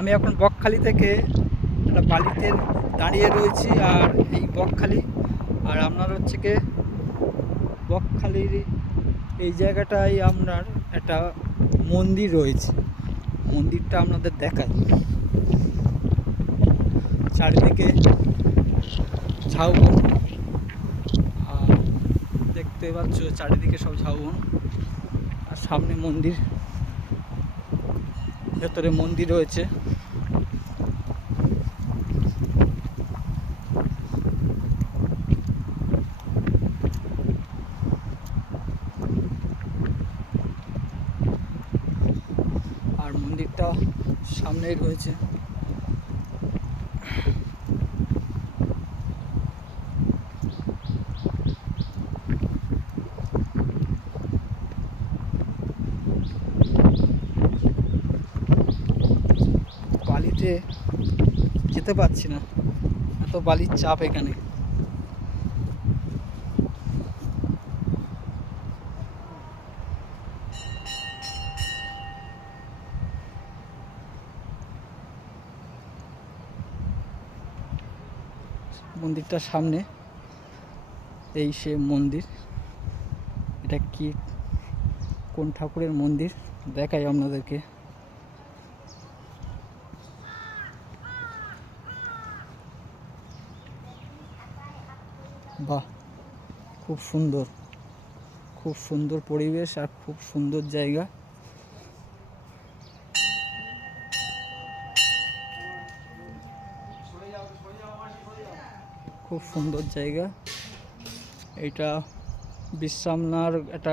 আমি এখন বকখালি থেকে একটা বালিতে দাঁড়িয়ে রয়েছি, আর এই বকখালি আর আপনার হচ্ছে কি বকখালির এই জায়গাটায় আপনার একটা মন্দির রয়েছে। মন্দিরটা আপনাদের দেখাই। চারিদিকে ঝাউবন, আর দেখতে পাচ্ছ চারিদিকে সব ঝাউবন, আর সামনে মন্দির, ভেতরে মন্দির রয়েছে। আর মন্দিরটা সামনেই রয়েছে। বালিতে যেতে পারছি না, এত বালির চাপ এখানে। মন্দিরটার সামনে এই সে মন্দির। এটা কি, কোন ঠাকুরের মন্দির দেখাই আপনাদেরকে। বাহ, খুব সুন্দর, খুব সুন্দর পরিবেশ আর খুব সুন্দর জায়গা। খুব সুন্দর জায়গা। এটা বিশ্রাম নেওয়ার একটা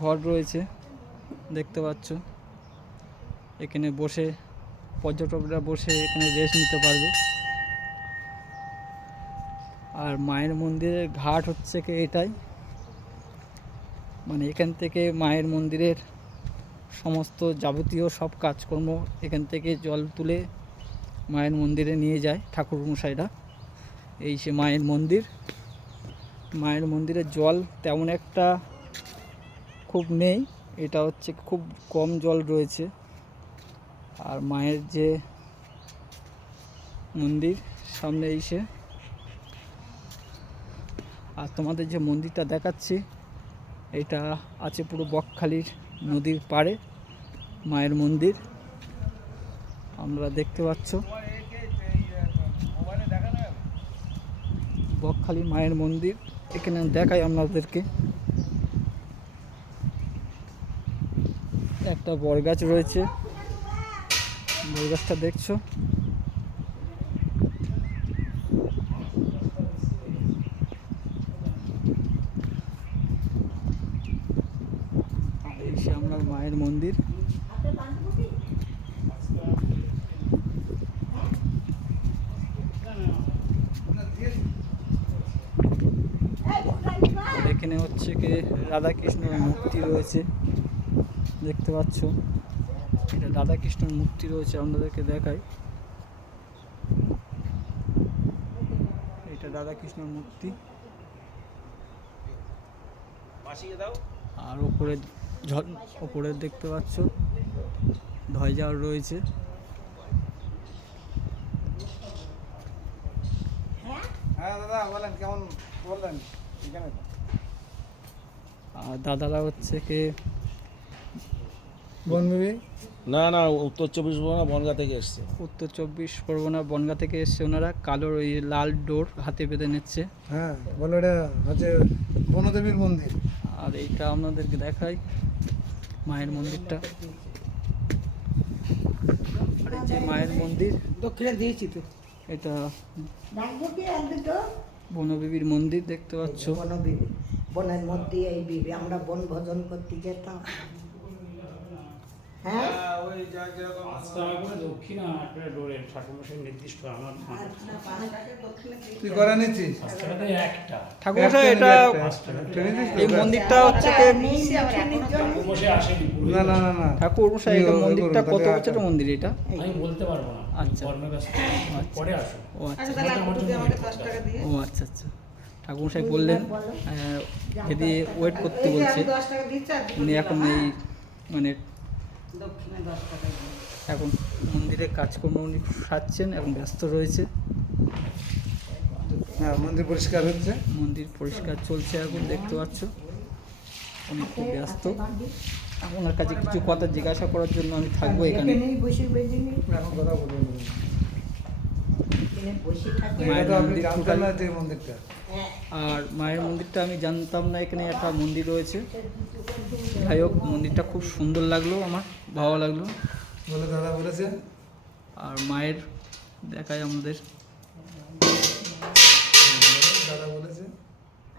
ঘর রয়েছে, দেখতে পাচ্ছ। এখানে বসে পর্যটকরা বসে এখানে রেস্ট নিতে পারবে। আর মায়ের মন্দিরের ঘাট হচ্ছে কি এটাই, মানে এখান থেকে মায়ের মন্দিরের সমস্ত যাবতীয় সব কাজকর্ম এখান থেকে জল তুলে মায়ের মন্দিরে নিয়ে যায় ঠাকুরমশাইরা। এই সে মায়ের মন্দির। মায়ের মন্দিরের জল তেমন একটা খুব নেই, এটা হচ্ছে খুব কম জল রয়েছে। আর মায়ের যে মন্দির সামনে এসে, আর তোমাদের যে মন্দিরটা দেখাচ্ছি এটা আছে পুরো বকখালির নদীর পাড়ে মায়ের মন্দির, আমরা দেখতে পাচ্ছ। বকখালি মায়ের মন্দির এখানে দেখাই আপনাদেরকে। একটা বরগাছ রয়েছে, বরগাছটা দেখছো। আর এই সে আপনার মায়ের মন্দির। এখানে হচ্ছে কি রাধাকৃষ্ণের মূর্তি রয়েছে, দেখতে পাচ্ছ। এটা রাধাকৃষ্ণের মূর্তি রয়েছে, আপনাদেরকে দেখাই। এটা রাধাকৃষ্ণের মূর্তি। আর ওপরে দেখতে পাচ্ছ ধ্বজা রয়েছে। হ্যাঁ দাদা বলেন, কেমন বললেন? আর দাদারা হচ্ছে কি বনবিবি, না না, উত্তর 24 পরগনা বনগাঁ থেকে এসছে। উত্তর 24 পরগনা বনগাঁ থেকে এসছে ওনারা। কালো ওই লাল ডোর হাতে বেঁধে নিচ্ছে। হ্যাঁ বলো, এটা হচ্ছে বনদেবীর মন্দির। আর এইটা আপনাদেরকে দেখাই মায়ের মন্দিরটা। আর এই যে মায়ের মন্দির, দক্ষিণে দিয়েছি তো। এটা বনবিবির মন্দির, দেখতে পাচ্ছ। বনবিবি, বনের মধ্যে এই বিবি, আমরা বন ভোজন করতে যেতাম। হ্যাঁ তুই করে নিচ্ছিস ঠাকুরমশাই, এটা এই মন্দিরটা হচ্ছে কি না না না না ঠাকুরমশাই, এটা মন্দিরটা কত বছরের মন্দির এটা? আমি বলতে পারবো না। আচ্ছা, পরে আসো। ও আচ্ছা, ও আচ্ছা আচ্ছা। ঠাকুরমশাই বললেন যদি ওয়েট করতে বলছে, উনি এখন এই মানে দক্ষিণে 10 টাকা এখন মন্দিরে কাজকর্ম উনি সারছেন এবং ব্যস্ত রয়েছে। হ্যাঁ, মন্দির পরিষ্কার হচ্ছে। মন্দির পরিষ্কার চলছে এখন দেখতে পাচ্ছ, উনি খুব ব্যস্ত। ওনার কাছে কিছু কথা জিজ্ঞাসা করার জন্য আমি থাকবো এখানে। এখানেই বসে বেঁধে নিই, এখন কথা বলবেন না। এখানে বসে থাকে। মায়ের এটা তো আপনি মন্দির জানতেন না টোটাল- যে মন্দিরটা। আর মায়ের মন্দিরটা আমি জানতাম না এখানে একটা মন্দির রয়েছে। যাই হোক, মন্দিরটা খুব সুন্দর লাগলো, আমার ভালো লাগলো। বলে দাদা বলেছে। আর মায়ের দেখায় আমাদের দাদা বলেছে।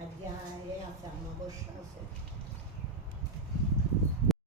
আজকে আছে, অমাবস্যা আছে।